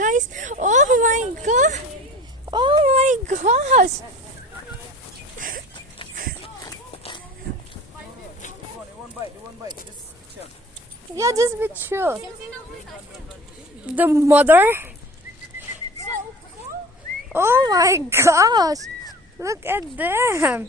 guys. Oh my god. Oh my gosh. It won't bite. It won't bite. Just chill. Yeah, just be chill. The mother? Oh my gosh. Look at them.